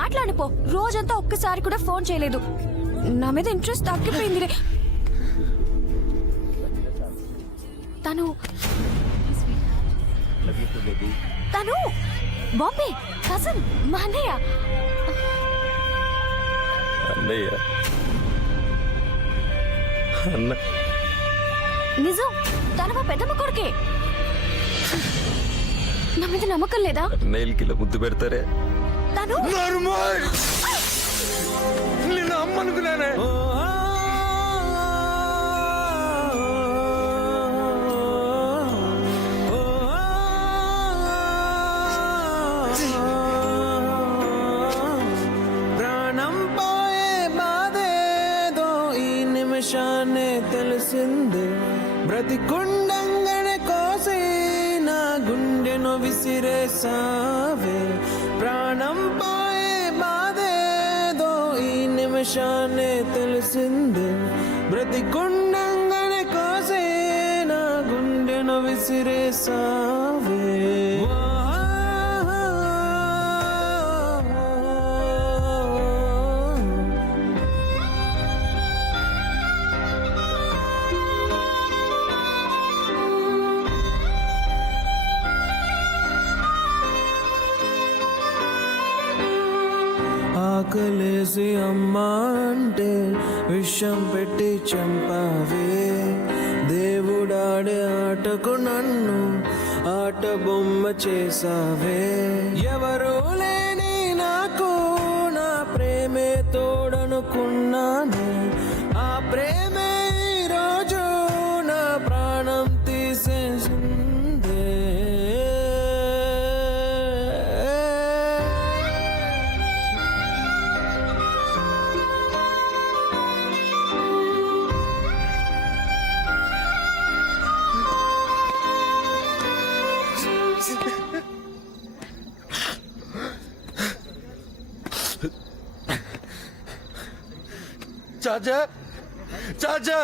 మాట్లాడిపో. రోజంతా ఒక్కసారి కూడా ఫోన్ చేయలేదు. నా మీద ఇంట్రెస్ట్ తగ్గిపోయింది. తను తను బాంబే కజిన్, మా అన్నయ్య. అన్నయ్య అన్న నిజం, తను మా పెద్దమ్మ కొడుకే. నా మీద నమ్మకం లేదా? అన్నయ్యలకి ఇలా ముద్దు పెడతారే. తను నేను అమ్మనుకున్నానే. ప్రాణం పోయే బాధేదో ఈ నిమిషాన్ని తెలిసింది. బ్రతికుండంగానే కోసి నా గుండెను విసిరేసావే. ప్రాణం పోయే బాధేదో ఈ నిమిషాన్ని తెలిసింది. బ్రతికుండంగానే కోసి నా గుండెను విసిరేసావే. ఆకలేసి అమ్మా అంటే విషం పెట్టి చంపావే. దేవుడాడే ఆటకు నన్ను ఆట బొమ్మ చేసావే. ఎవరు లేని నాకు నా ప్రేమే తోడనుకున్నాను. ఆ ప్రేమే ఈరోజు నా ప్రాణం తీసేసిందే. చాచా చాచా